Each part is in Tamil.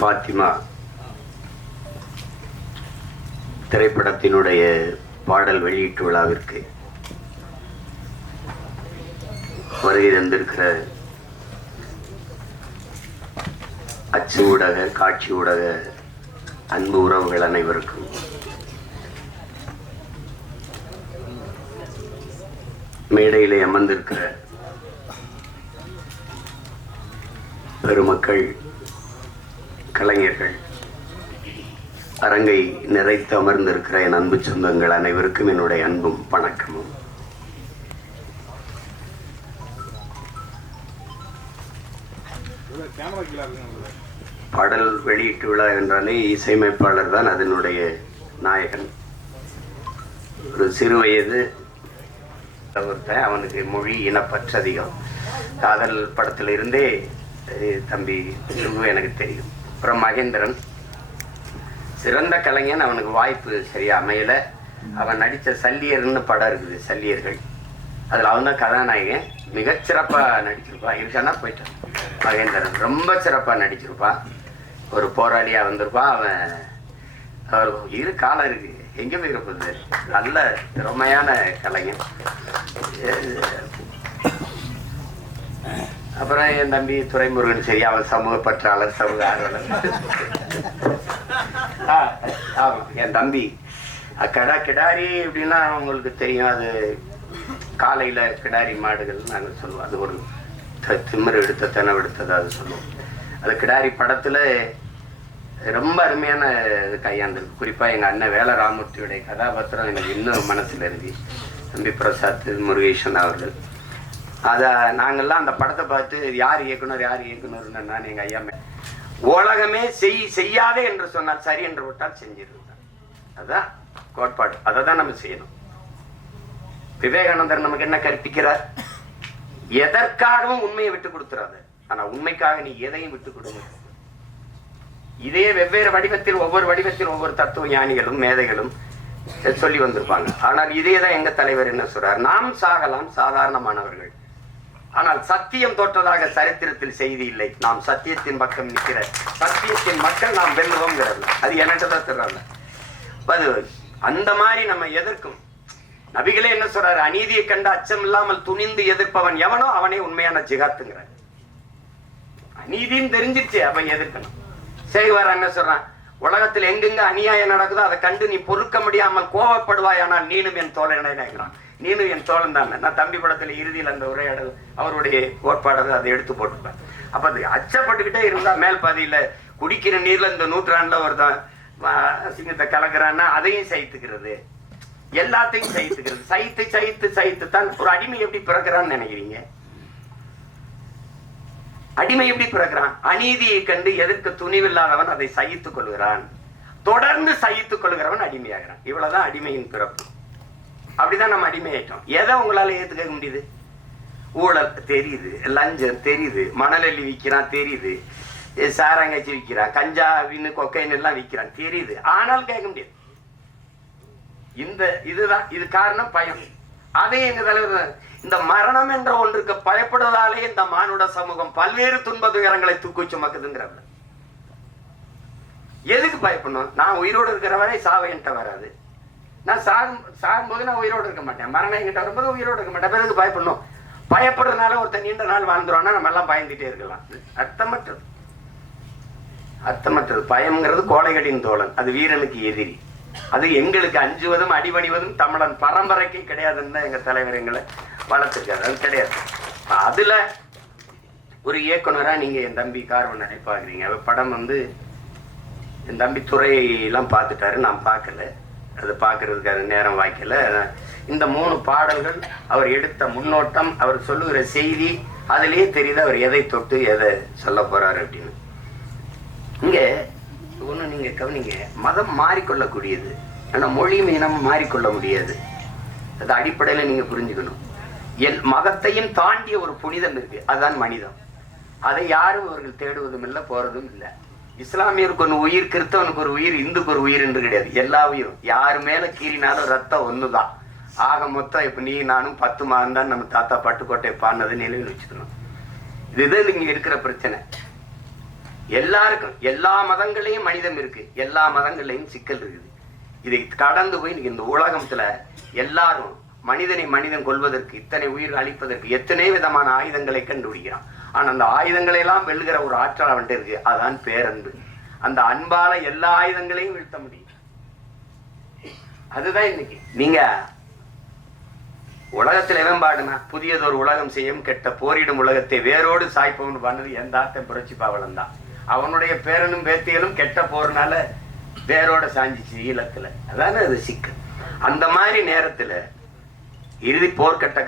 ஃபாத்திமா திரைப்படத்தினுடைய பாடல் வெளியீட்டு விழாவிற்கு வருகை தந்திருக்கிற அச்சு ஊடக காட்சி ஊடக அன்பு உறவுகள் அனைவருக்கும் மேடையிலே அமர்ந்திருக்கிற பெருமக்கள், கலைஞர்கள், அரங்கை நிறைத்து அமர்ந்திருக்கிற என் அன்பு சொந்தங்கள் அனைவருக்கும் என்னுடைய அன்பும் வணக்கமும். பாடல் வெளியீட்டு விழா என்றாலே இசையமைப்பாளர் தான் அதனுடைய நாயகன். ஒரு சிறு வயது ஒருத்தன், அவனுக்கு மொழி இனப்பற்று அதிகம். காதல் படத்தில் இருந்தே தம்பி எனக்கு தெரியும். அப்புறம் மகேந்திரன் சிறந்த கலைஞன், அவனுக்கு வாய்ப்பு சரியா அமையல. அவன் நடித்த சல்லியர்னு படம் இருக்குது, சல்லியர்கள், அதில் அவன் தான் கதாநாயகன். மிகச்சிறப்பாக நடிச்சிருப்பான். இருக்கானா போயிட்டான். மகேந்திரன் ரொம்ப சிறப்பாக நடிச்சிருப்பான். ஒரு போராளியாக வந்திருப்பான். அவர் இரு காலம் இருக்கு, எங்கே போயிருப்பது. நல்ல திறமையான கலைஞன். அப்புறம் என் தம்பி துரைமுருகன், சரி, அவன் சமூக பற்றாளர், சமூக ஆர்வலர். என் தம்பி கிடாரி அப்படின்னா உங்களுக்கு தெரியும். அது காலையில் கிடாரி மாடுகள் நாங்கள் சொல்லுவோம். அது ஒரு திமிர் எடுத்த தினவு எடுத்தது அது சொல்லுவோம். அது கிடாரி படத்தில் ரொம்ப அருமையான இது கையாண்டிருக்கு. குறிப்பாக எங்கள் அண்ணன் வேல ராமூர்த்தியுடைய கதாபாத்திரம் எனக்கு இன்னும் மனசில் இருக்கு. தம்பி பிரசாத் முருகேசன் அவர்கள். அதை நாங்கள்லாம் அந்த படத்தை பார்த்து யார் இயக்குனர்னு நான் எங்கள் ஐயா உலகமே செய்யாதே என்று சொன்னால் சரி என்று விட்டால் செஞ்சிருந்தார். அதுதான் கோட்பாடு. அதை தான் நம்ம செய்யணும். விவேகானந்தர் நமக்கு என்ன கற்பிக்கிறார்? எதற்காகவும் உண்மையை விட்டு கொடுத்துறாது, ஆனா உண்மைக்காக நீ எதையும் விட்டு கொடுங்க. இதே வெவ்வேறு வடிவத்தில் ஒவ்வொரு தத்துவ ஞானிகளும் மேதைகளும் சொல்லி வந்திருப்பாங்க. ஆனால் இதே தான் எங்க தலைவர் என்ன சொல்றார்? நாம் சாகலாம், சாதாரணமானவர்கள், ஆனால் சத்தியம் தோற்றதாக சரித்திரத்தில் செய்தி இல்லை. நாம் சத்தியத்தின் பக்கம் நிற்கிற சத்தியத்தின் மக்கள் நாம் வெல்லுவோங்கிறது. அது என்னதான் சொல்றாங்க. அது அந்த மாதிரி நம்ம எதிர்க்கும். நபிகளே என்ன சொல்றாரு? அநீதியை கண்டு அச்சம் இல்லாமல் துணிந்து எதிர்ப்பவன் எவனோ அவனே உண்மையான ஜிகாத்துங்கிற. அநீதின்னு தெரிஞ்சிருச்சு, அவன் எதிர்க்கணும். செய்வார் என்ன சொல்றான்? உலகத்தில் எங்கெங்க அநியாயம் நடக்குதோ அதை கண்டு நீ பொறுக்க முடியாமல் கோவப்படுவாய், ஆனால் நீனும் என் தோழனாகிறான். நீனும் என் தோழன் தான். நான் தம்பி படத்துல இறுதியில் அந்த உரையாடல் அவருடைய கோட்பாடு அதை எடுத்து போட்டுப்பேன். அப்ப அது அச்சப்பட்டுக்கிட்டே இருந்தா மேல் பாதியில குடிக்கிற நீர்ல இந்த நூற்றாண்டுல ஒருத்தன் சிங்கத்தை கலக்குறான்னா அதையும் சைத்துக்கிறது, எல்லாத்தையும் சைத்துக்கிறது. சைத்து தான் ஒரு அடிமை எப்படி பிறக்கிறான்னு நினைக்கிறீங்க? அடிமை எப்படி பிறக்கிறான்? அநீதியை கண்டு எதிர்க்க துணிவில்லாதவன் அதை சகித்துக் கொள்கிறான். தொடர்ந்து சகித்துக் கொள்கிறவன் அடிமையாகிறான். இவ்வளவுதான் அடிமையின் பிறப்பு. அப்படிதான் நம்ம அடிமையாயிட்டோம். எதை உங்களால ஏத்துக்க முடியுது? ஊழல் தெரியுது, லஞ்சம் தெரியுது, மணலள்ளி விற்கிறான் தெரியுது, சாராங்காய்ச்சி விற்கிறான், கஞ்சா வின்னு கொக்கைன் எல்லாம் விற்கிறான் தெரியுது, ஆனால் கேட்க முடியாது. இது காரணம் பயம். அதே எங்க தலைவர் இந்த மரணம் என்ற ஒன்றுக்கு பயப்படுவதாலே இந்த மானுட சமூகம் பல்வேறு துன்ப துயரங்களை தூக்கி சுமக்குதுங்கிறாங்க. எதுக்கு பயப்படணும்? நான் உயிரோடு இருக்கிற வரை சாவை என்கிட்ட வராது. நான் சாகும்போது நான் உயிரோடு இருக்க மாட்டேன். மரணம் என்கிட்ட வரும்போது உயிரோடு இருக்க மாட்டேன். எதுக்கு பயப்படணும்? பயப்படுறதுனால ஒருத்தர் நீண்ட நாள் வாழ்ந்துருவான்னா நம்ம எல்லாம் பயந்துட்டே இருக்கலாம். அர்த்தமற்றது. பயம்ங்கிறது கோழைகளின் தோழன், அது வீரனுக்கு எதிரி. அது எங்களுக்கு அஞ்சுவதும் அடிபணிவதும் தமிழன் பரம்பரைக்கு கிடையாதுன்னு தான் எங்க தலைவர் எங்களை வளர்த்துருக்காரு. அது கிடையாது. அதுல ஒரு இயக்குனரா நீங்க என் தம்பி கார்வன் நினைப்பாக்குறீங்க. படம் என் தம்பி துறையெல்லாம் பார்த்துட்டாரு, நான் பார்க்கல. அது பார்க்கறதுக்கு அது நேரம் வாய்க்கல. இந்த 3 பாடல்கள் அவர் எடுத்த முன்னோட்டம், அவர் சொல்லுகிற செய்தி, அதுலயே தெரியுது அவர் எதை தொட்டு எதை சொல்ல போறாரு அப்படின்னு. இங்க ஒண்ணு நீங்க கவனிங்க, மதம் மாறிக்கொள்ளக்கூடியது, ஆனா மொழியும் இனமும் மாறிக்கொள்ள முடியாது. அது அடிப்படையில நீங்க புரிஞ்சுக்கணும். மதத்தையும் தாண்டிய ஒரு புனிதம் இருக்கு, அதுதான் மனிதம். அதை யாரும் அவர்கள் தேடுவதும் இல்லை, போறதும் இல்லை. இஸ்லாமியருக்கு ஒரு உயிர், கிறிஸ்தவனுக்கு ஒரு உயிர், இந்துக்கு ஒரு உயிர் என்று கிடையாது. எல்லா உயிரும் யாரு மேல கீறினாலும் ரத்தம் ஒண்ணுதான். ஆக மொத்தம் இப்ப நீ நானும் 10 மாதம் தான் நம்ம தாத்தா பட்டுக்கோட்டை பாடினது நிலையில் வச்சுக்கணும். இதுதான் இங்க இருக்கிற பிரச்சனை. எல்லாருக்கும் எல்லா மதங்களையும் மனிதம் இருக்கு, எல்லா மதங்களையும் சிக்கல் இருக்குது. இதை கடந்து போய் இந்த உலகத்துல எல்லாரும் மனிதனை மனிதன் கொள்வதற்கு, இத்தனை உயிர் அழிப்பதற்கு எத்தனை விதமான ஆயுதங்களை கண்டுபிடிக்கிறான். ஆனா அந்த ஆயுதங்களை எல்லாம் வெல்லுகிற ஒரு ஆற்றல் அவன்கிட்ட இருக்கு, அதான் பேரன்பு. அந்த அன்பால எல்லா ஆயுதங்களையும் வீழ்த்த முடியும். அதுதான் இன்னைக்கு நீங்க உலகத்துல எவன் பாடுனா புதியதொரு உலகம் செய்யும் கெட்ட போரிடும் உலகத்தை வேரோடு சாய்ப்பவன் பண்ணது எந்த ஆத்த புரட்சி பாவலன் தான். அவனுடைய பேரனும் பேத்திகளும் கெட்ட போறனால வேரோட சாஞ்சிச்சு ஈழத்துல. அதானே அது சிக்கல். அந்த மாதிரி நேரத்துல இறுதி போர்க்கட்ட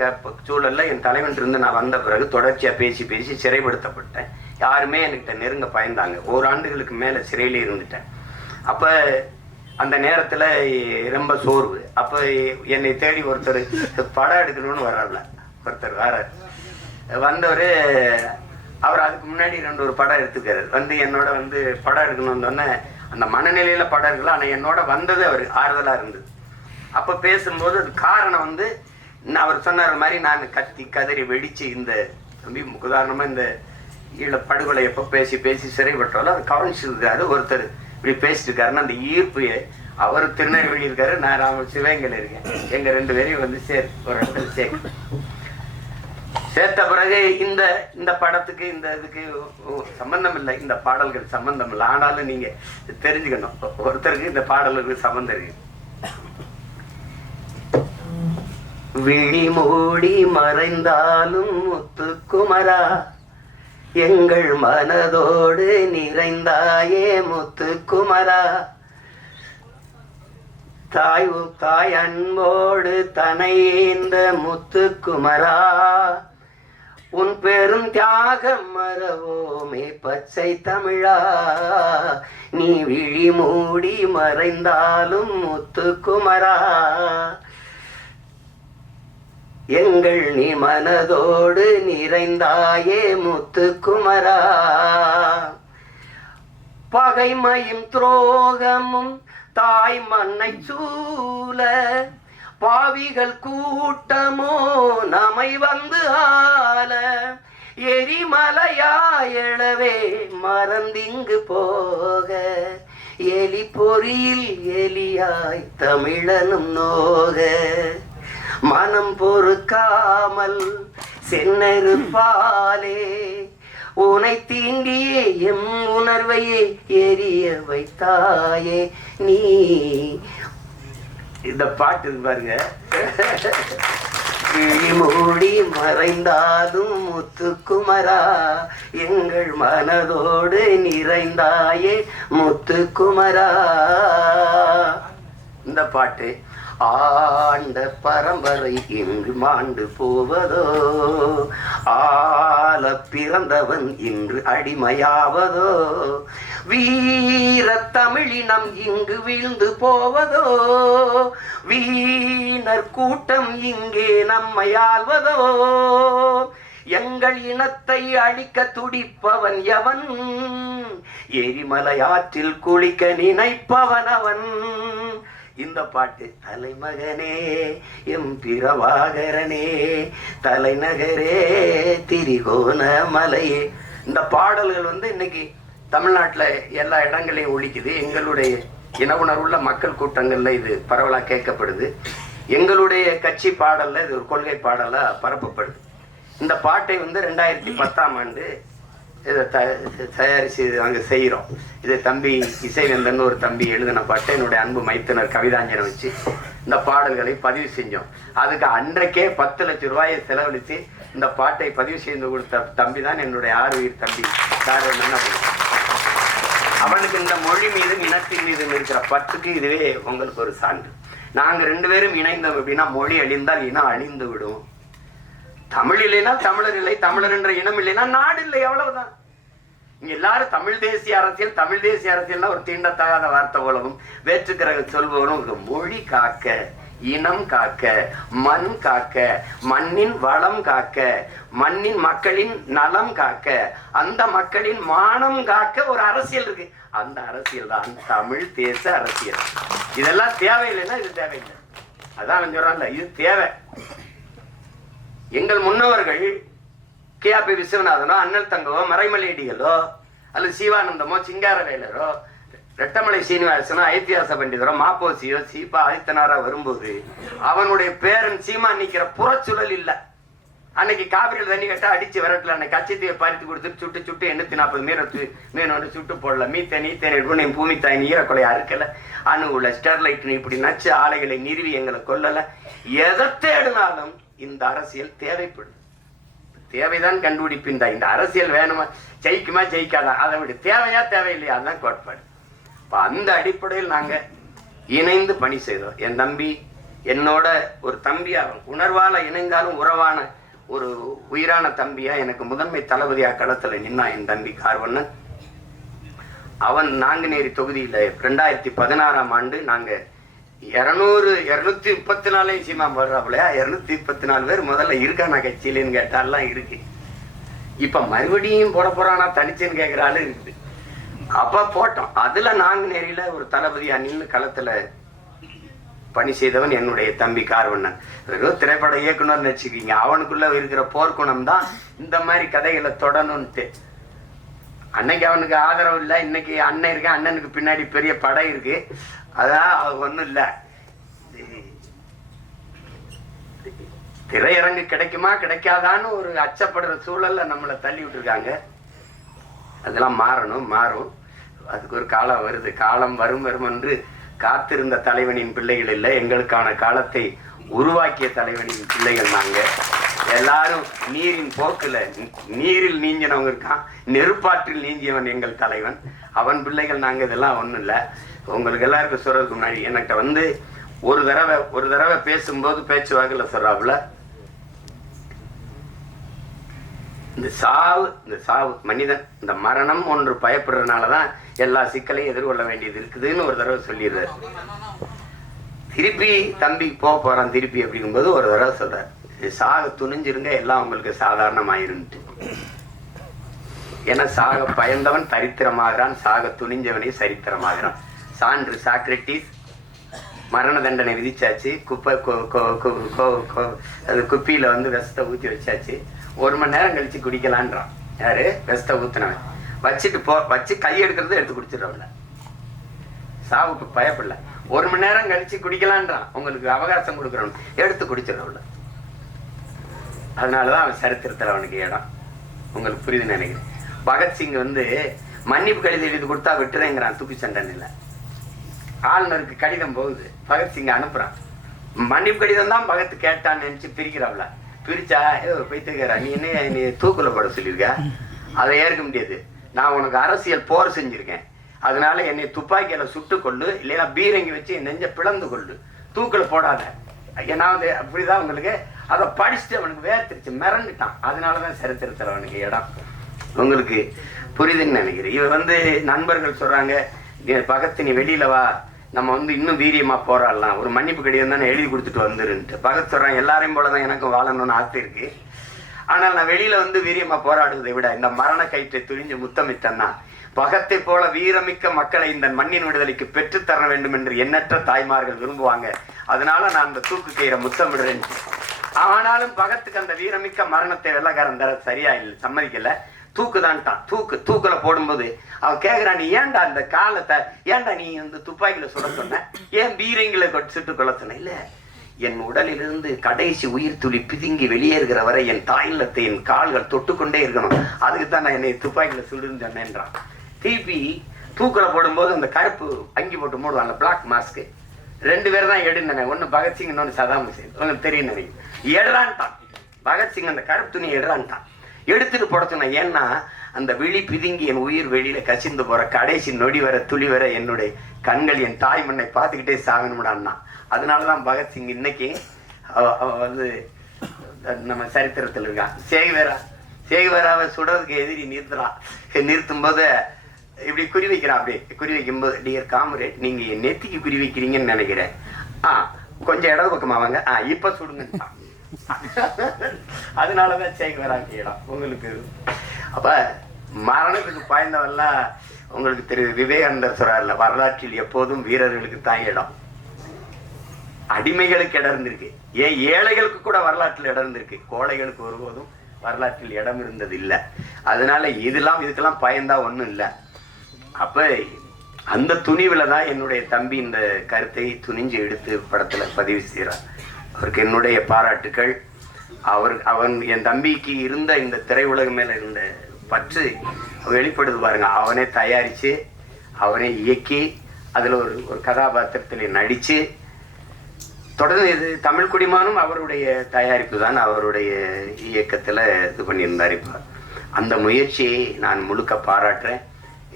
சூழல்ல என் தலைவன் இருந்து நான் வந்த பிறகு தொடர்ச்சியா பேசி பேசி சிறைப்படுத்தப்பட்டேன். யாருமே என்கிட்ட நெருங்க பயந்தாங்க. ஓராண்டுகளுக்கு மேல சிறையில இருந்துட்டேன். அப்ப அந்த நேரத்துல ரொம்ப சோர்வு. அப்ப என்னை தேடி ஒருத்தர் படம் எடுக்கணும்னு வர்றாருல, ஒருத்தர் வேற வந்தவர். அவர் அதுக்கு முன்னாடி 2 படம் எடுத்துக்காரு. வந்து என்னோட வந்து படம் எடுக்கணும்னு சொன்ன அந்த மனநிலையில படம் எடுக்கல. ஆனா என்னோட வந்தது அவர் ஆறுதலா இருந்தது. அப்ப பேசும்போது அது காரணம் வந்து அவர் சொன்னார் மாதிரி நான் கத்தி கதறி வெடிச்சு இந்த உதாரணமா இந்த ஈழ படுகொலை எப்ப பேசி பேசி சிறைப்பட்டாலும் அது கவனிச்சிருக்காரு. ஒருத்தர் இப்படி பேசிட்டு இருக்காருன்னா அந்த ஈர்ப்பு, அவர் திருநெல்வேலி இருக்காரு, நான் சிவகங்கையில் இருக்கேன். எங்க 2 பேரையும் வந்து ஒரு இடத்துல சேர்த்த பிறகு இந்த படத்துக்கு இந்த இதுக்கு சம்பந்தம் இல்லை, இந்த பாடல்கள் சம்பந்தம் இல்லை. ஆனாலும் நீங்க தெரிஞ்சுக்கணும், ஒருத்தருக்கு இந்த பாடல்களுக்கு சம்பந்தம் இருக்கு. விழி மூடி மறைந்தாலும் முத்துக்குமரா, எங்கள் மனதோடு நிறைந்தாயே முத்துக்குமரா, தாய் அன்போடு தனையேந்த முத்துக்குமரா, உன் பெரும் தியாகம் மறவோமே பச்சை தமிழா, நீ விழி மூடி மறைந்தாலும் முத்துக்குமரா, எங்கள் நீ மனதோடு நிறைந்தாயே முத்துக்குமரா, பகைமையும் துரோகமும் தாய் மண்ணை சூழ, பாவிகள் கூட்டமோ நம்மை வந்து ஆள, எரிமலையாயளவே மறந்திங்கு போக, எலி பொறியில் எலியாய் தமிழனும் நோக, மனம் பொறுக்காமல் சென்னறுப்பாலே உனை தீண்டியே எம் உணர்வையே எரிய வைத்தாயே நீ. இந்த பாட்டு பாருங்க. மூடி மறைந்தாலும் முத்துக்குமரா, எங்கள் மனதோடு நிறைந்தாயே முத்துக்குமரா. இந்த பாட்டு ஆண்ட பரம்பரை இன்று மாண்டு போவதோ, ஆள பிறந்தவன் இன்று அடிமையாவதோ, வீர தமிழினம் இங்கு வீழ்ந்து போவதோ, வீணர் கூட்டம் இங்கே நம்மை ஆள்வதோ, எங்கள் இனத்தை அழிக்க துடிப்பவன் எவன், எரிமலையாற்றில் குளிக்க நினைப்பவன் அவன். இந்த பாட்டு தலைமகனே எம் பிரபாகரனே, தலைநகரே திரிகோண மலையே. இந்த பாடல்கள் வந்து இன்னைக்கு தமிழ்நாட்டுல எல்லா இடங்களையும் ஒலிக்குது. எங்களுடைய இன உணர்வுள்ள மக்கள் கூட்டங்கள்ல இது பரவலா கேட்கப்படுது. எங்களுடைய கட்சி பாடல்ல இது ஒரு கொள்கை பாடலா பரப்பப்படுது. இந்த பாட்டை வந்து 2010ஆம் ஆண்டு இதை தயாரிச்சு நாங்கள் செய்கிறோம். இது தம்பி இசைவேந்தன் ஒரு தம்பி எழுதின பாட்டை என்னுடைய அன்பு மைத்தனர் கவிதாஞ்சனை வச்சு இந்த பாடல்களை பதிவு செஞ்சோம். அதுக்கு அன்றைக்கே 10 லட்சம் ரூபாயை செலவழித்து இந்த பாட்டை பதிவு செய்து கொடுத்த தம்பி தான் என்னுடைய 6 உயிர் தம்பி சாரவண்ணன். அவனுக்கு இந்த மொழி மீதும் இனத்தின் மீதும் இருக்கிற பற்றுக்கு இதுவே உங்களுக்கு ஒரு சான்று. நாங்கள் 2 பேரும் இணைந்தோம் அப்படின்னா மொழி அழிந்தால் இனம் அழிந்து விடும். தமிழ் இல்லைன்னா தமிழர் இல்லை, தமிழர் என்ற இனம் இல்லைன்னா நாடு இல்லை, அவ்வளவுதான். இங்க எல்லாரும் தமிழ் தேசிய அரசியல், தமிழ் தேசிய அரசியல்னா ஒரு தீண்டத்தகாத வார்த்தை போலவும் வேற்றுக்கிற சொல்பவரும் மொழி காக்க, இனம் காக்க, மண் காக்க, மண்ணின் வளம் காக்க, மண்ணின் மக்களின் நலம் காக்க, அந்த மக்களின் மானம் காக்க ஒரு அரசியல் இருக்கு. அந்த அரசியல் தான் தமிழ் தேச அரசியல். இதெல்லாம் தேவையில்லைன்னா இது தேவையில்லை. அதான் சொல்றான்ல, இது தேவை. எங்கள் முன்னவர்கள் கே.ஆர்.பி. விஸ்வநாதனோ, அண்ணல் தங்கவோ, மறைமலையடிகளோ, அல்லது சிவானந்தமோ சிங்காரவேலரோ ரெட்டமலை சீனிவாசனோ ஐத்தியாச பண்டிதரோ மாப்போசியோ சீபா ஆதித்தனாரா வரும்போது அவனுடைய பேரன் சீமா நிக்கிற புறச்சுழல் இல்லை. அன்னைக்கு காவிரியில் தண்ணி கட்ட அடிச்சு விரட்டல, அன்னைக்கு கச்சத்தீவை பறித்து கொடுத்துட்டு சுட்டு சுட்டு 840 மீன் வந்து சுட்டு போடல. மீத்தேன் எடுக்கணும், என் பூமி தாய் ஈரக்கொலை அறுக்கல, அணுகுல ஸ்டெர்லைட் இப்படி நச்சு ஆலைகளை நிறுவி எங்களை கொல்லல. எதை தேடினாலும் இந்த அரசியல் தேவைப்படும். தேவைதான் கண்டுபிடிப்பின் தான். இந்த அரசியல் வேணுமா, ஜெயிக்குமா ஜெயிக்காதா, அதை விட தேவையா தேவையில்லையா, அதுதான் கோட்பாடு. அந்த அடிப்படையில் நாங்க இணைந்து பணி செய்தோம். என் தம்பி என்னோட ஒரு தம்பி, அவன் உணர்வால இணைந்தாலும் உறவான ஒரு உயிரான தம்பியா எனக்கு முதன்மை தளபதியா களத்துல நின்னா என் தம்பி கார்வண்ணன். அவன் நாங்குநேரி தொகுதியில 2016ஆம் ஆண்டு நாங்க 234 சீமா போடுறாப்புலையா 234 பேர் முதல்ல இருக்கானா கட்சியிலன்னு கேட்டாலாம் இருக்கு. இப்ப மறுபடியும் போட போறானா தனிச்சுன்னு கேட்கிறாலும் இருக்குது. அப்ப போட்டோம். அதுல நாங்குநேரியில ஒரு தளபதியா நின்று களத்துல பணி செய்தவன் என்னுடைய தம்பி கார்வண்ணன். வெறும் திரைப்பட இயக்குனர் வச்சுக்கீங்க, அவனுக்குள்ள இருக்கிற போர்க்குணம் தான் இந்த மாதிரி கதைகளை தொடணும்ட்டு. அன்னைக்கு அவனுக்கு ஆதரவு இல்லை, இன்னைக்கு அண்ணன் இருக்கு, அண்ணனுக்கு பின்னாடி பெரிய படை இருக்கு. அதான் ஒண்ணும் இல்லை. திரையரங்கு கிடைக்குமா கிடைக்காதான்னு ஒரு அச்சப்படுற சூழல்ல நம்மளை தள்ளி விட்டுருக்காங்க. அதெல்லாம் மாறும். அதுக்கு ஒரு காலம் வருது. காலம் வரும் என்று காத்திருந்த தலைவனின் பிள்ளைகள் இல்லை, எங்களுக்கான காலத்தை உருவாக்கிய தலைவனின் பிள்ளைகள் நாங்க எல்லாரும். நீரின் போக்குல நீரில் நீஞ்சினவங்க இருக்கான், நெருப்பாற்றில் நீஞ்சியவன் எங்கள் தலைவன், அவன் பிள்ளைகள் நாங்க. இதெல்லாம் ஒண்ணும் இல்லை. உங்களுக்கு எல்லாருக்கும் சொல்றதுக்கு முன்னாடி என்கிட்ட வந்து ஒரு தடவை பேசும்போது பேச்சுவாக்குல சொல்றாப்புல, இந்த சாவு மனிதன் இந்த மரணம் ஒன்று பயப்படுறதுனாலதான் எல்லா சிக்கலையும் எதிர்கொள்ள வேண்டியது இருக்குதுன்னு ஒரு தடவை சொல்லிடுறாரு. திருப்பி தம்பி போறான் திருப்பி அப்படிங்கும்போது ஒரு தடவை சொல்றாரு, சாக துணிஞ்சிருங்க, எல்லாம் உங்களுக்கு சாதாரணமாயிருந்துட்டு. ஏன்னா சாக பயந்தவன் தரித்திரமாகிறான், சாக துணிஞ்சவனே சரித்திரமாகிறான். சான்று சாக்ரட்டிஸ் மரண தண்டனை விதிச்சாச்சு. அது குப்பியில வந்து விஷத்தை ஊத்தி வச்சாச்சு. 1 மணி நேரம் கழிச்சு குடிக்கலான்றான். யாரு? விஷத்தை ஊத்தினவன். வச்சு கை எடுக்கிறது எடுத்து குடிச்சிடறவல. சாவுக்கு பயப்படல. 1 மணி நேரம் கழிச்சு குடிக்கலான்றான். உங்களுக்கு அவகாசம் கொடுக்குறவன் எடுத்து குடிச்சிடறவல. அதனாலதான் அவன் சரித்திரத்துல அவனுக்கு இடம். உங்களுக்கு புரியுதுன்னு நினைக்கிறேன். பகத்சிங் வந்து மன்னிப்பு கடிதம் எழுதி கொடுத்தா விட்டுறேங்கிறான் தூக்கி சண்டனில. ஆளுநருக்கு கடிதம் போகுது, பகத்சிங் அனுப்புறான். மன்னிப்பு கடிதம் தான் பகத் கேட்டான்னு நினைச்சு பிரிக்கிறாப்ல. பிரிச்சா பைத்தியக்காரா, நீ என்ன நீ தூக்குல போட சொல்லியிருக்க, அதை ஏற்க முடியாது. நான் உனக்கு அரசியல் போர் செஞ்சிருக்கேன், அதனால என்னை துப்பாக்கியில சுட்டு கொள்ளு, இல்லைன்னா பீரங்கி வச்சு என் நெஞ்ச பிளந்து கொள்ளு, தூக்குல போடாத. நான் வந்து அப்படிதான் உங்களுக்கு அதை படிச்சுட்டு அவனுக்கு வேர்த்திருச்சு, மிரண்டுட்டான். அதனாலதான் சரித்திரத்துல அவனுக்கு இடம். உங்களுக்கு புரியுதுன்னு நினைக்கிறேன். இவ வந்து நண்பர்கள் சொல்றாங்க, பகத் நீ வெளியில வா, நம்ம வந்து இன்னும் வீரியமா போராடலாம், ஒரு மன்னிப்பு கடிதம் தானே எழுதி கொடுத்துட்டு வந்துருன்ட்டு. பகத் சொல்றான், எல்லாரையும் போலதான் எனக்கும் வாழணும்னு ஆசை இருக்கு, ஆனால் நான் வெளியில வந்து வீரியமா போராடுவதை விட இந்த மரண கயிற்றை துணிஞ்சு முத்தமிட்டேன்னா பகத்தை போல வீரமிக்க மக்களை இந்த மண்ணின் விடுதலைக்கு பெற்றுத்தர வேண்டும் என்று எண்ணற்ற தாய்மார்கள் விரும்புவாங்க. அதனால நான் அந்த தூக்கு கயிறை முத்தமிடுறேன். ஆனாலும் பகத்துக்கு அந்த வீரமிக்க மரணத்தை வெள்ளக்காரன் தர சரியா இல்லை, சம்மதிக்கல. தூக்குதான்ட்டான். தூக்குல போடும்போது அவன் கேக்குறான், நீ ஏன்டா அந்த காலத்தை ஏன்டா நீ வந்து துப்பாக்கியில சுட சொன்ன, ஏன் பீரங்கில சுட்டு கொள்ள சொன்ன? இல்ல, என் உடலிலிருந்து கடைசி உயிர் துளி பிதுங்கி வெளியேறுகிற வரை என் தாயிலத்தை என் கால்கள் தொட்டுக்கொண்டே இருக்கணும், அதுக்குத்தான் நான் என்னை துப்பாக்கியில சுடுன்னு சொன்னேன்றான். திருப்பி தூக்குல போடும்போது அந்த கருப்பு அங்கி போட்டு மூடுவாங்க, பிளாக் மாஸ்க். 2 பேர் தான் எடுந்தானே, ஒன்னு பகத்சிங், இன்னொன்னு சதாம் ஹுசேன். உங்களுக்கு தெரியும் நினைக்கிறேன். எடுறான்ட்டான் பகத்சிங், அந்த கருப்பு துணி எடுறான்ட்டான். எடுத்துட்டு போட சொன்ன. ஏன்னா அந்த விழி பிதுங்கி என் உயிர் வெளியில கசிந்து போற கடைசி நொடி வர துளி வர என்னுடைய கண்கள் என் தாய் மண்ணை பார்த்துக்கிட்டே சாகணும்டான்னா. அதனாலதான் பகத்சிங் இன்னைக்கு வந்து நம்ம சரித்திரத்தில் இருக்கான். சேகுவேராவை சுடுறதுக்கு எதிரி நிறுத்தும் போது இப்படி குறி வைக்கிறான். அப்படியே குறி வைக்கும் போது, டியர் காம்ரேட், நீங்க என் நெத்திக்கு குறி வைக்கிறீங்கன்னு நினைக்கிறேன், கொஞ்சம் இடது பக்கமா வாங்க, இப்ப சுடுங்க. அதனாலதான் சேகுவேராக்கு இடம் உங்களுக்கு. அப்ப மரணத்துக்கு பாய்ந்தவெல்லாம் உங்களுக்கு தெரியுது. விவேகானந்தர் சொல்றாருல, வரலாற்றில் எப்போதும் வீரர்களுக்கு தான் இடம், அடிமைகளுக்கு இடம் இருந்திருக்கு. ஏன் ஏழைகளுக்கு கூட வரலாற்றில் இடம் இருந்திருக்கு, கோழைகளுக்கு ஒருபோதும் வரலாற்றில் இடம் இருந்தது இல்லை. அதனால இதுக்கெல்லாம் பயந்தா ஒன்றும் இல்லை. அப்ப அந்த துணிவுல தான் என்னுடைய தம்பி இந்த கருத்தை துணிஞ்சு எடுத்து படத்துல பதிவு செய்கிறார். அவருக்கு என்னுடைய பாராட்டுக்கள். அவன் என் தம்பிக்கு இருந்த இந்த திரையுலகம் மேல இருந்த பற்று வெளிப்படுது பாருங்க. அவனே தயாரிச்சு, அவனே இயக்கி, அதுல ஒரு கதாபாத்திரத்திலே நடிச்சு, தொடர்ந்து இது தமிழ் குடிமானும் அவருடைய தயாரிப்பு தான், அவருடைய இயக்கத்துல இது பண்ணியிருந்தார். இப்ப அந்த முயற்சியை நான் முழுக்க பாராட்டுறேன்.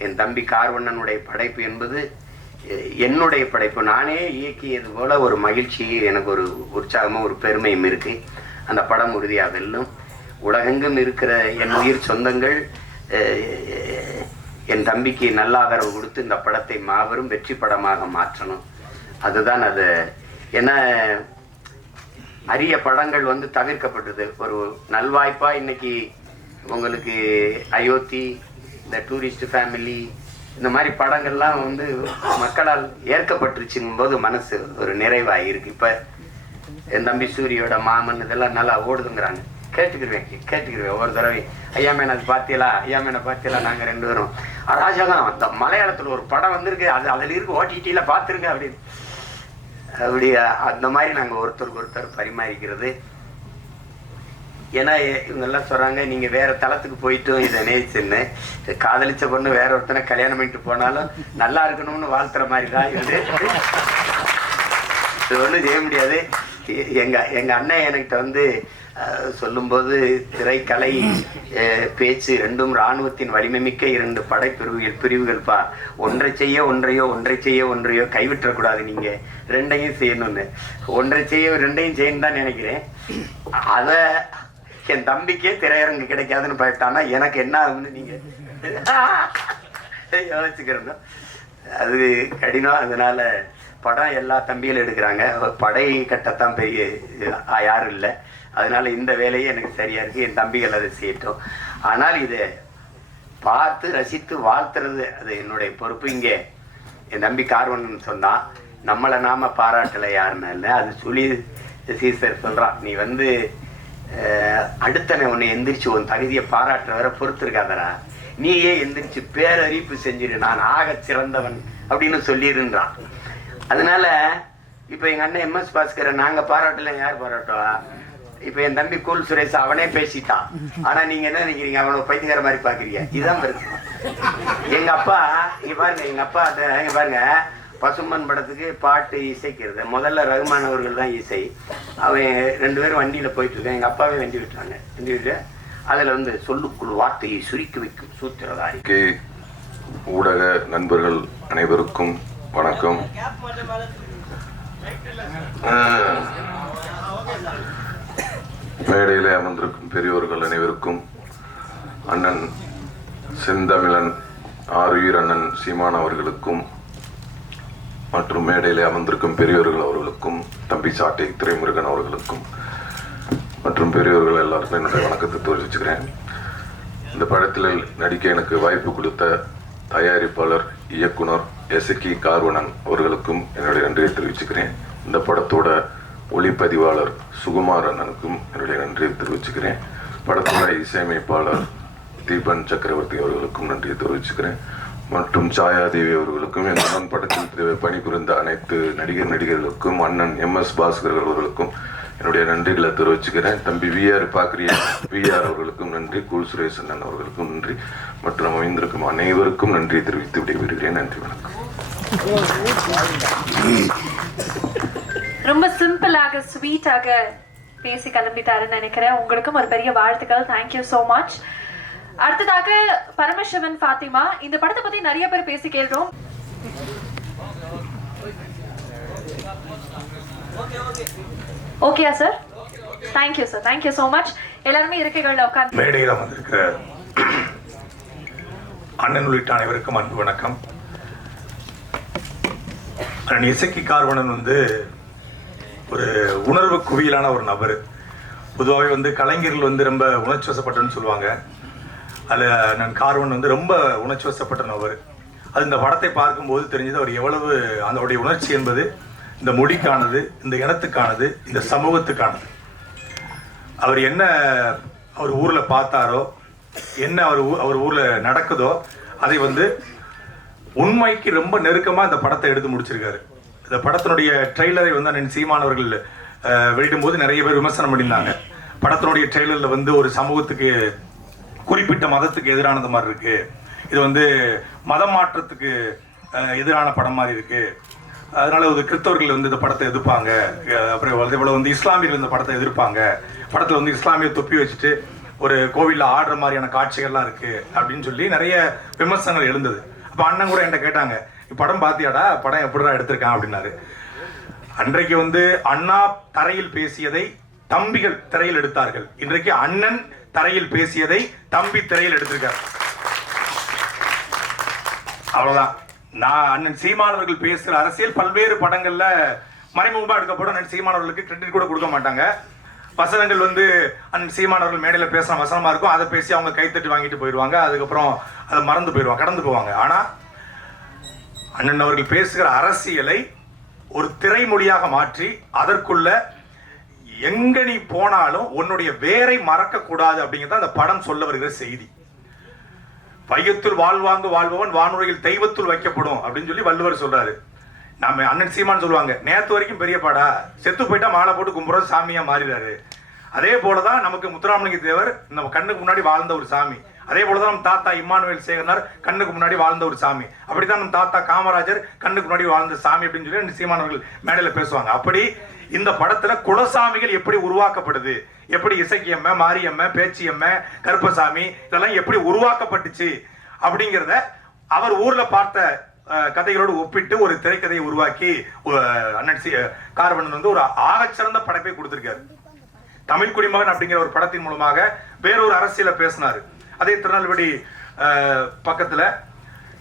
என் தம்பி கார்வண்ணனுடைய படைப்பு என்பது என்னுடைய படைப்பு. நானே இயக்கியது போல ஒரு மகிழ்ச்சி, எனக்கு ஒரு உற்சாகமும் ஒரு பெருமையும் இருக்கு. அந்த படம் உறுதியாக வெல்லும். உலகெங்கும் இருக்கிற என் உயிர் சொந்தங்கள் என் தம்பிக்கு நல்ல ஆதரவு கொடுத்து இந்த படத்தை மாபெரும் வெற்றி படமாக மாற்றணும். அதுதான் அது. ஏன்னா அரிய படங்கள் தவிர்க்கப்பட்டது. ஒரு நல்வாய்ப்பா இன்னைக்கு உங்களுக்கு அயோத்தி, இந்த டூரிஸ்ட் ஃபேமிலி, இந்த மாதிரி படங்கள்லாம் மக்களால் ஏற்கப்பட்டுருச்சுங்கும் போது மனசு ஒரு நிறைவாக இருக்கு. இப்போ என் தம்பி சூரியோட மாமன் இதெல்லாம் நல்லா ஓடுதுங்கிறாங்க. கேட்டுக்கிருவேன் ஒவ்வொரு தடவை. ஐயா மேன அது பார்த்தீங்களா, நாங்கள் 2 பேரும் அராஜகம், அந்த மலையாளத்தில் ஒரு படம் வந்திருக்கு, அதில் இருக்கு, ஓடிடியில பார்த்துருங்க அப்படின்னு. அப்படி அந்த மாதிரி நாங்கள் ஒருத்தருக்கு ஒருத்தர் பரிமாறிக்கிறது. ஏன்னா இவங்கெல்லாம் சொல்றாங்க, நீங்க வேற தளத்துக்கு போயிட்டும் இதை நேசின்னு, காதலிச்ச பொண்ணு வேற ஒருத்தனை கல்யாணம் பண்ணிட்டு போனாலும் நல்லா இருக்கணும்னு வாழ்த்துற மாதிரி தான் இது. ஒன்றும் செய்ய முடியாது. எங்க அண்ணன் என்கிட்ட சொல்லும்போது, திரைக்கலை பேச்சு ரெண்டும் இராணுவத்தின் வலிமை மிக்க 2 பிரிவுகள் பா. ஒன்றை செய்ய ஒன்றையோ கைவிட்டக்கூடாது, நீங்க 2ஐயும் செய்யணும்னு. ஒன்றை செய்ய 2ஐயும் செய்யணும் தான் நினைக்கிறேன். அதை என் தம்பிக்கே திரையரங்கு கிடைக்காதுன்னு போயிட்டான்னா எனக்கு என்ன ஆகுன்னு நீங்க யோசிச்சுக்கிறோம். அது கடினம். அதனால படம் எல்லா தம்பிகளும் எடுக்கிறாங்க, படை கட்டத்தான் பெரிய யாரும் இல்லை. அதனால இந்த வேலையே எனக்கு சரியா இருக்கு. என் தம்பிகள் அதை செய்யட்டும். ஆனால் இதை பார்த்து ரசித்து வாழ்த்துறது அது என்னுடைய பொறுப்பு. இங்கே என் தம்பி கார்வன் சொன்னா, நம்மளை நாம பாராட்டலை யாருன்னு இல்லை, அது சொல்லி சீசர் சொல்றான், நீ அடுத்தனை உன்னை எந்திரிச்சு உன் தகுதியை பாராட்டுற வர பொறுத்து இருக்காதரா, நீயே எந்திரிச்சு பேரறிப்பு செஞ்சிரு, நான் ஆக சிறந்தவன் அப்படின்னு சொல்லிருன்றான். அதனால இப்ப எங்க அண்ணன் MS பாஸ்கரை நாங்க பாராட்டல, யார் பாராட்டுவா? இப்ப என் தம்பி கூல் சுரேஷ் அவனே பேசிட்டான். ஆனா நீங்க என்ன நினைக்கிறீங்க, அவனை பைத்தியக்கார மாதிரி பாக்குறீங்க. இதுதான் பிரச்சனை. எங்க அப்பா இங்க பாருங்க, எங்க அப்பா இங்க பாருங்க, பசும்பன் படத்துக்கு பாட்டு இசைக்கிறது முதல்ல ரகுமான் அவர்கள் தான் இசை. அவன் 2 பேரும் வண்டியில போயிட்டு இருக்கேன், எங்க அப்பாவே வண்டி விட்டாங்க. வண்டி விட்டு அதுல சொல்லுக்குள் வார்த்தையை சுருக்கி வைக்கும் சூத்திரதாரி. ஊடக நண்பர்கள் அனைவருக்கும் வணக்கம். மேடையிலே அமர்ந்திருக்கும் பெரியோர்கள் அனைவருக்கும், அண்ணன் செந்தமிழன் ஆருயிர் அண்ணன் சீமான் அவர்களுக்கும், மற்றும் மேடையிலே அமர்ந்திருக்கும் பெரியோர்கள் அவர்களுக்கும், தம்பி சாட்டை துரைமுருகன் அவர்களுக்கும் மற்றும் பெரியோர்கள் எல்லாருக்கும் என்னுடைய வணக்கத்தை தெரிவிச்சுக்கிறேன். இந்த படத்தில் நடிக்க எனக்கு வாய்ப்பு கொடுத்த தயாரிப்பாளர் இயக்குனர் எசக்கி கார்வணன் அவர்களுக்கும் என்னுடைய நன்றியை தெரிவிச்சுக்கிறேன். இந்த படத்தோட ஒளிப்பதிவாளர் சுகுமார் அண்ணனுக்கும் என்னுடைய நன்றியை தெரிவிச்சுக்கிறேன். படத்தோட இசையமைப்பாளர் தீபன் சக்கரவர்த்தி அவர்களுக்கும் நன்றியை தெரிவிச்சுக்கிறேன். மற்றும் சாயாதேவி அவர்களுக்கும், என் அண்ணன் படத்தில் பணிபுரிந்த அனைத்து நடிகர்களுக்கும், அண்ணன் MS பாஸ்கர் அவர்களுக்கும் என்னுடைய நன்றிகளை தெரிவிச்சுக்கிறேன். தம்பி VR பாக்கிரியா அவர்களுக்கும் நன்றி, கூல் சுரேஷ் அண்ணன் அவர்களுக்கும் நன்றி, மற்றும் அமைந்திருக்கும் அனைவருக்கும் நன்றி தெரிவித்து விடைபெறுகிறேன். நன்றி, வணக்கம். ரொம்ப சிம்பிளாக ஸ்வீட்டாக பேசி கிளம்பிட்டாருன்னு நினைக்கிறேன். உங்களுக்கும் ஒரு பெரிய வாழ்த்துக்கள். Thank you so much. அடுத்ததாக பரமசிவன் ஃபாத்திமா. இந்த படத்தை பத்தி நிறைய பேர் பேசி கேள்றோம். Okay sir, thank you sir, thank you so much. எல்லாருமே இருக்கைகள்ல உட்கார்ந்து மேடையில் வந்திருக்கிற அண்ணன் உள்ளிட்ட அனைவருக்கும் அன்பு வணக்கம். அண்ணன் இசக்கி கார்வணன் ஒரு உணர்வு குவியலான ஒரு நபர். பொதுவாகவே கலைஞர்கள் ரொம்ப உணர்ச்சி வசப்பட்டன்னு சொல்லுவாங்க. அதில் நான் கார்வன் ரொம்ப உணர்ச்சி வசப்பட்ட நபர். அது இந்த படத்தை பார்க்கும்போது தெரிஞ்சது அவர் எவ்வளவு அதனுடைய உணர்ச்சி என்பது இந்த மொழிக்கானது, இந்த இனத்துக்கானது, இந்த சமூகத்துக்கானது. அவர் என்ன அவர் ஊர்ல பார்த்தாரோ, என்ன அவர் ஊர்ல நடக்குதோ அதை வந்து உண்மைக்கு ரொம்ப நெருக்கமா இந்த படத்தை எடுத்து முடிச்சிருக்காரு. இந்த படத்தினுடைய ட்ரெய்லரை வந்து அண்ணன் சீமானவர்கள் வெளியிடும் போது நிறைய பேர் விமர்சனம் பண்ணியிருந்தாங்க. படத்தினுடைய ட்ரெய்லர்ல வந்து ஒரு சமூகத்துக்கு, குறிப்பிட்ட மதத்துக்கு எதிரானது மாதிரி இருக்கு, இது வந்து மதம் மாற்றத்துக்கு எதிரான படம் மாதிரி இருக்கு, அதனால ஒரு கிறிஸ்தவர்கள் வந்து இந்த படத்தை எதிர்ப்பாங்க, அப்புறம் அதேபோல வந்து இஸ்லாமியர்கள் இந்த படத்தை எதிர்ப்பாங்க, படத்துல வந்து இஸ்லாமிய தொப்பி வச்சுட்டு ஒரு கோவில்ல ஆடுற மாதிரியான காட்சிகள்லாம் இருக்கு அப்படின்னு சொல்லி நிறைய விமர்சனங்கள் எழுந்தது. அப்ப அண்ணன் கூட என்கிட்ட கேட்டாங்க, படம் பாத்தியாடா, படம் எப்படிடா எடுத்திருக்கான் அப்படின்னாரு. அன்றைக்கு வந்து அண்ணா தரையில் பேசியதை தம்பிகள் திரையில் எடுத்தார்கள். இன்றைக்கு அண்ணன் தரையில் பேசியதை தம்பி திரையில் எடுத்திருக்கார். அவ்வளவுதான். நான் அண்ணன் சீமானவர்கள் பேசுகிற அரசியல் பல்வேறு படங்கள்ல மறைமுகமா எடுக்கப்படும். அண்ணன் சீமானவர்களுக்கு கிரெடிட் கூட கொடுக்க மாட்டாங்க. வசனங்கள் வந்து அண்ணன் சீமானவர்கள் மேடையில பேசுற வசனமா இருக்கும், அதை பேசி அவங்க கைத்தட்டி வாங்கிட்டு போயிடுவாங்க, அதுக்கப்புறம் அதை மறந்து போயிடுவாங்க, கடந்து போவாங்க. ஆனா அண்ணன் அவர்கள் பேசுகிற அரசியலை ஒரு திரைமொழியாக மாற்றி அதற்குள்ள எங்க நீ போனாலும் உன்னுடைய வேரை மறக்க கூடாது அப்படிங்கிறத அந்த படம் சொல்ல வருகிற செய்தி. வையத்துள் வாழ்வாங்கு வாழ்பவன் வானுரையில் தெய்வத்துள் வைக்கப்படும் அப்படின்னு சொல்லி வள்ளுவர் சொல்றாரு. நம்ம அண்ணன் சீமான் சொல்லுவாங்க, நேத்து வரைக்கும் பெரியப்பாடா, செத்து போயிட்டா மாலை போட்டு கும்புற சாமியா மாறிடாரு. அதே போலதான் நமக்கு முத்துராமலிங்க தேவர் நம்ம கண்ணுக்கு முன்னாடி வாழ்ந்த ஒரு சாமி. அதே போலதான் நம்ம தாத்தா இம்மானுவேல் சேகரனார் கண்ணுக்கு முன்னாடி வாழ்ந்த ஒரு சாமி. அப்படித்தான் நம்ம தாத்தா காமராஜர் கண்ணுக்கு முன்னாடி வாழ்ந்த சாமி அப்படின்னு சொல்லி சீமானவர்கள் மேடையில பேசுவாங்க. அப்படி இந்த படத்துல குலசாமிகள் எப்படி உருவாக்கப்படுது, எப்படி இசக்கியம்ம, மாரியம்ம, பேச்சியம்ம, கருப்பசாமி இதெல்லாம் எப்படி உருவாக்கப்பட்டுச்சு அப்படிங்கிறத அவர் ஊர்ல பார்த்த கதைகளோடு ஒப்பிட்டு ஒரு திரைக்கதையை உருவாக்கி அண்ணன் கார்வணன் வந்து ஒரு ஆகச்சிறந்த படைப்பை கொடுத்திருக்காரு. தமிழ் குடிமகன் அப்படிங்கிற ஒரு படத்தின் மூலமாக வேறொரு அரசியலை பேசினாரு. அதே திருநெல்வேலி பக்கத்துல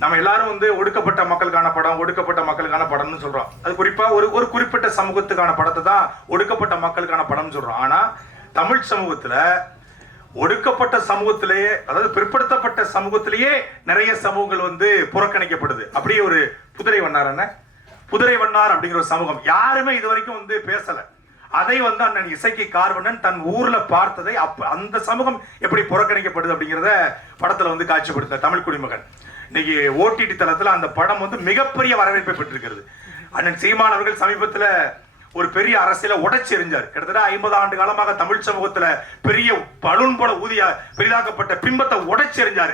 நம்ம எல்லாரும் வந்து ஒடுக்கப்பட்ட மக்களுக்கான படம், ஒடுக்கப்பட்ட மக்களுக்கான படம்னு சொல்றோம். அது குறிப்பா ஒரு குறிப்பிட்ட சமூகத்துக்கான படத்தை தான் ஒடுக்கப்பட்ட மக்களுக்கான படம்னு சொல்றோம். ஆனா தமிழ் சமூகத்துல ஒடுக்கப்பட்ட சமூகத்திலேயே, அதாவது பிற்படுத்தப்பட்ட சமூகத்திலேயே நிறைய சமூகங்கள் வந்து புறக்கணிக்கப்படுது. அப்படியே ஒரு புதிரை வண்ணார் அப்படிங்கிற ஒரு சமூகம் யாருமே இது வரைக்கும் வந்து பேசல. அதை வந்து அண்ணன் இசக்கி கார்வணன் தன் ஊர்ல பார்த்ததை அந்த சமூகம் எப்படி புறக்கணிக்கப்படுது அப்படிங்கிறத படத்துல வந்து காட்சிப்படுத்த தமிழ் குடிமகன் இன்னைக்கு ஓடிடி தளத்துல அந்த படம் வந்து மிகப்பெரிய வரவேற்பை பெற்றிருக்கிறது. அண்ணன் சீமான் அவர்கள் சமீபத்துல ஒரு பெரிய அரசியலை உடைச்சி எறிஞ்சார். கிட்டத்தட்ட 50 ஆண்டு காலமாக தமிழ் சமூகத்துல பெரிய பலூன் போல ஊதிய பெரிதாக்கப்பட்ட பிம்பத்தை உடைச்சி எறிஞ்சாரு.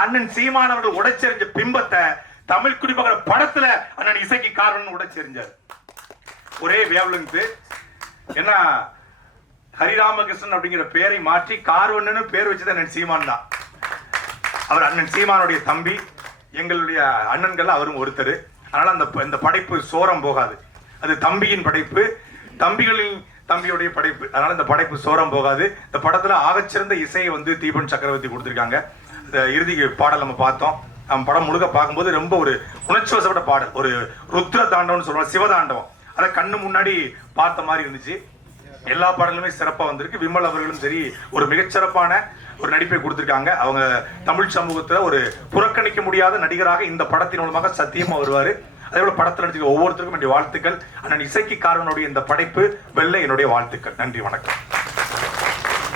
அண்ணன் சீமான் அவர்கள் உடைச்சி எறிஞ்ச பிம்பத்தை தமிழ் குடிமகன் படத்துல அண்ணன் இசக்கி கார்வணன் உடைச்சி எறிஞ்சார். ஒரே வேவ்லெங்த். ஏன்னா ஹரிராமகிருஷ்ணன் அப்படிங்கிற பேரை மாற்றி கார்வண்ணன்னு பேர் வச்சது அண்ணன் சீமான் தான். அவர் அண்ணன் சீமானுடைய தம்பி, எங்களுடைய அண்ணன்கள் அவரும் ஒருத்தர். அதனால இந்த படைப்பு சோரம் போகாது. அது தம்பியின் படைப்பு, தம்பிகளின் தம்பியுடைய படைப்பு. அதனால இந்த படைப்பு சோரம் போகாது. இந்த படத்துல ஆகச்சிறந்த இசையை வந்து தீபன் சக்கரவர்த்தி கொடுத்திருக்காங்க. இந்த இறுதி பாடல் நம்ம பார்த்தோம். நம்ம படம் முழுக்க பார்க்கும்போது ரொம்ப ஒரு உணர்ச்சி வசப்பட்ட பாடல், ஒரு ருத்ர தாண்டவம்னு சொல்லுவாங்க, சிவதாண்டவம். அதை கண்ணு முன்னாடி பார்த்த மாதிரி இருந்துச்சு. எல்லா பாடலுமே சிறப்பா வந்திருக்கு. விமல் அவர்களும் சரி ஒரு மிகச்சிறப்பான ஒரு நடிப்பை கொடுத்திருக்காங்க. அவங்க தமிழ் சமூகத்துல ஒரு புறக்கணிக்க முடியாத நடிகராக இந்த படத்தின் மூலமாக சத்தியமா வருவாரு. அதே போல படத்தில் நடிச்சிருக்க ஒவ்வொருத்தருக்கும் என்னுடைய வாழ்த்துக்கள். அண்ணன் இசக்கி கார்வனுடைய இந்த படைப்பு வெல்ல என்னுடைய வாழ்த்துக்கள். நன்றி, வணக்கம்.